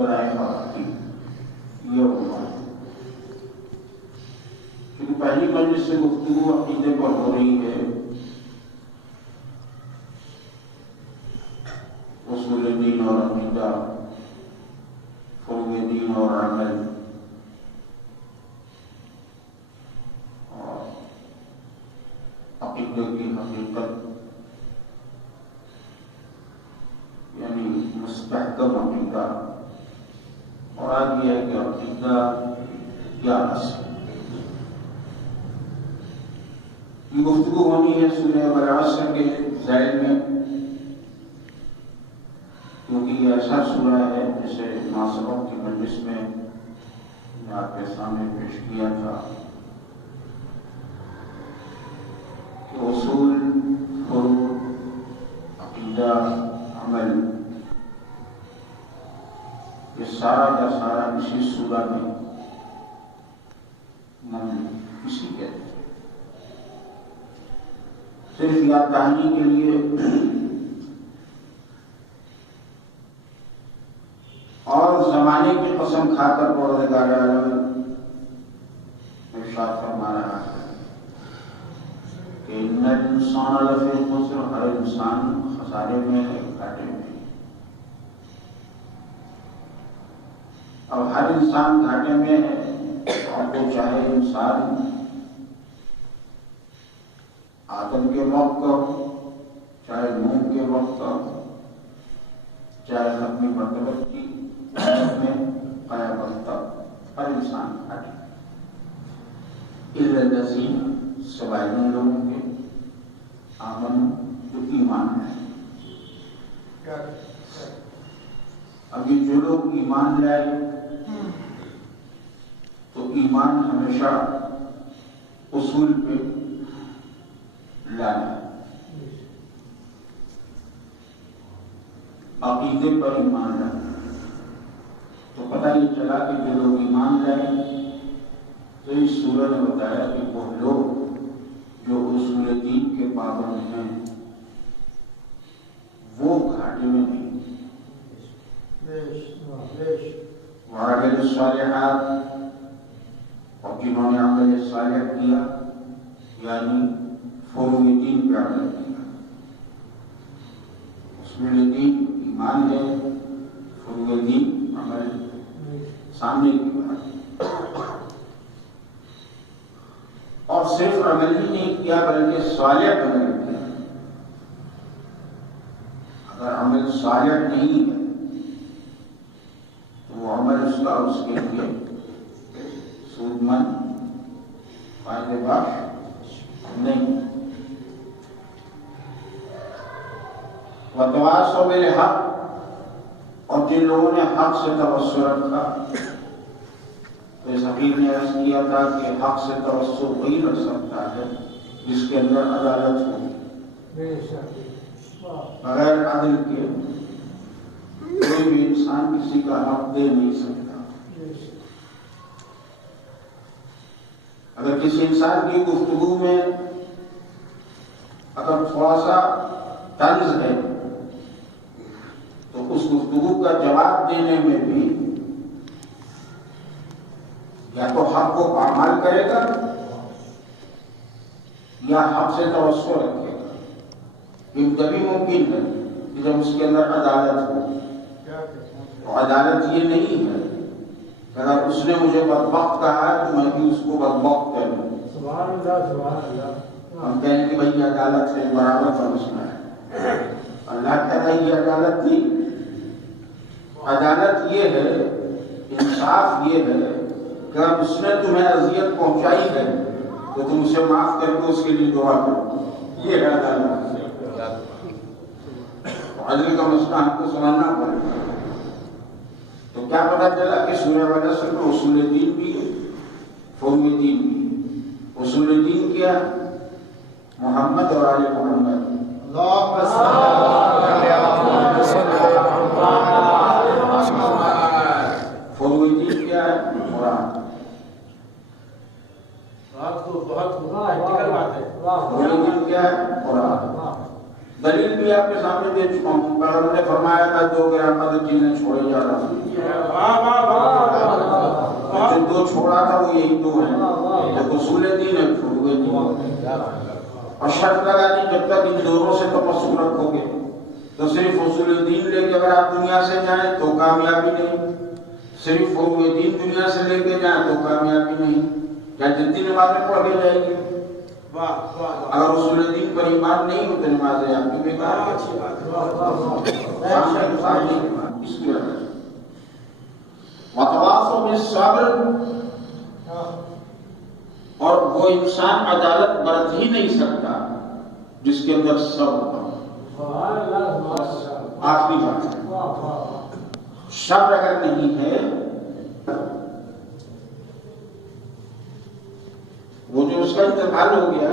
برائے خواہ کی یہ عنوان ہے۔ کیونکہ پہلی مجلس سے گفتگو عقیدے پر ہو رہی ہے، اصول دین اور عقیدہ، فروع دین اور عمل، اور عقیدے کی حقیقت یعنی مستحکم عقیدہ، اور آج یہ ہے کہ عقیدہ کیا اصل۔ یہ گفتگو ہونی ہے سورہ والعصر کے ذیل میں، کیونکہ یہ ایسا سورہ ہے جسے مناسبت کی مجلس میں آپ کے سامنے پیش کیا تھا کہ اصول، فروع، عقیدہ، عمل، یہ سارا کا سارا اسی سورہ میں اسی کہتے ہیں۔ صرف یاد دہانی کے لیے اور زمانے کی قسم کھا کر پروردگار عالم ارشاد فرما رہا ہے کہ ان الانسان لفی خسر، ہر انسان خسارے میں ہے، گھاٹے میں۔ اب ہر انسان گھاٹے میں ہے، اور وہ چاہے انسان آدم کے وقت کا ہو، چاہے نوح کے وقت کا ہو، چاہے اپنی مرتبت کی میں قیامت تک، ہر انسان گھاٹے الا الذین، سوائے ان لوگوں کے آمن جو ایمان ہے۔ اب یہ جو لوگ ایمان لائے تو ایمان ہمیشہ اصول پہ لانا ہے، عقیدے پر ایمان لانا۔ تو پتہ یہ چلا کہ جو لوگ ایمان لائے تو اس سورہ نے بتایا کہ وہ لوگ جو اصول دین کے پابند ہیں وہ گھاٹے میں نہیں۔ وعمل الصالحات، اور جنہوں نے عمل صالح کیا یعنی فروع دین پہ عمل کیا۔ اصول دین ایمان ہے، فروع دین عمل سامنے کی بات، اور صرف عمل ہی نہیں کیا بلکہ صالح عمل کیا۔ اگر عمل صالح نہیں ہے تو وہ عمل اس کا اس کے لیے سود مند، فائدے بخش نہیں۔ وتواصوا بالحق، اور جن لوگوں نے حق سے توسل رکھا، تو اس حقیق نے عرض کیا تھا کہ حق سے توسل وہی رکھ سکتا ہے جس کے اندر عدالت ہو۔ بغیر عدل کے کوئی بھی انسان کسی کا حق دے نہیں سکتا۔ اگر کسی انسان کی گفتگو میں اگر تھوڑا سا طنز ہے تو اس گفتگو کا جواب دینے میں بھی یا تو حق کو پامال کرے گا یا حق سے توسل رکھے گا۔ یہ تبھی ممکن ہے کہ جب اس کے اندر عدالت ہو۔ تو عدالت یہ نہیں ہے کہ اگر اس نے مجھے بدبخت کہا ہے تو میں بھی اس کو بدبخت کہوں۔ سبحان اللہ، سبحان اللہ۔ ہم کہیں کہ بھائی عدالت سے برابر کا مسئلہ ہے۔ اللہ کہتا ہے یہ عدالت تھی۔ عدالت یہ ہے، انصاف یہ ہے کہ اگر اس نے تمہیں اذیت پہنچائی ہے تو تم اسے معاف کر کے اس کے لیے دعا کرو، یہ ہے عدالت۔ عدل کا مسئلہ ہم کو سمجھنا پڑے گا۔ تو کیا پتہ چلا کہ سورہ والعصر میں اصول دین بھی ہے، فروع دین بھی ہے۔ اصول دین کیا؟ محمد اور آل محمد۔ اللہم صلی علی محمد۔ فروع دین کیا ہے؟ قرآن۔ بہت فروع دین کیا ہے؟ قرآن۔ دلیل بھی آپ کے سامنے پیغمبر نے فرمایا تھا 2 قیامت چیزیں چھوڑے جا رہا ہوں، جو 2 چھوڑا تھا وہ یہی 2 ہیں، جو اصول دین ہے چھوڑ گئے دین، اور شرط لگا دی جب تک ان دونوں سے تمسک رکھو گے تو صرف اصول دین لے کے اگر آپ دنیا سے جائیں تو کامیابی نہیں، صرف فروع دین دنیا سے لے کے جائیں تو کامیابی نہیں، یا جتنی نمازیں پڑھ کے جائیں گے اگر اصول دین پر ایمان نہیں ہو تو نمازیں آپ کی بیکار ہے۔ اس کی وجہ سے وتواصوا بالصبر، اور وہ انسان عدالت برت ہی نہیں سکتا جس کے اندر صبر ہو۔ آخری بات ہے، صبر اگر نہیں ہے، وہ جو اس کا انتقال ہو گیا